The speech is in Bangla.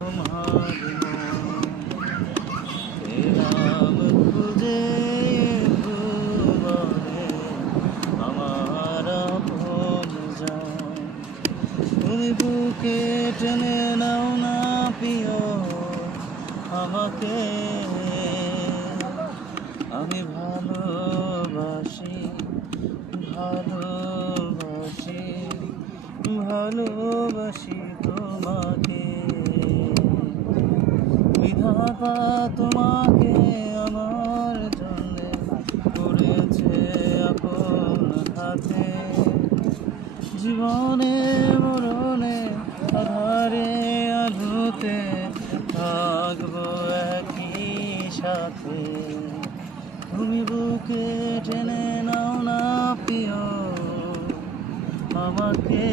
তোমার এলাম খুঁজে ভুবনে আমার আপন জন। তুমি বুকে টেনে নাও না প্রিয় আমাকে, আমি ভালোবাসি ভালোবাসি ভালোবাসি তোমাকে। বিধাতা তোমাকে আমার জন্য করেছে আপন হাতে, জীবনে মরণে আধারে আলোতে থাকবো একই সাথে। তুমি বুকে টেনে নাও না প্রিয় আমাকে।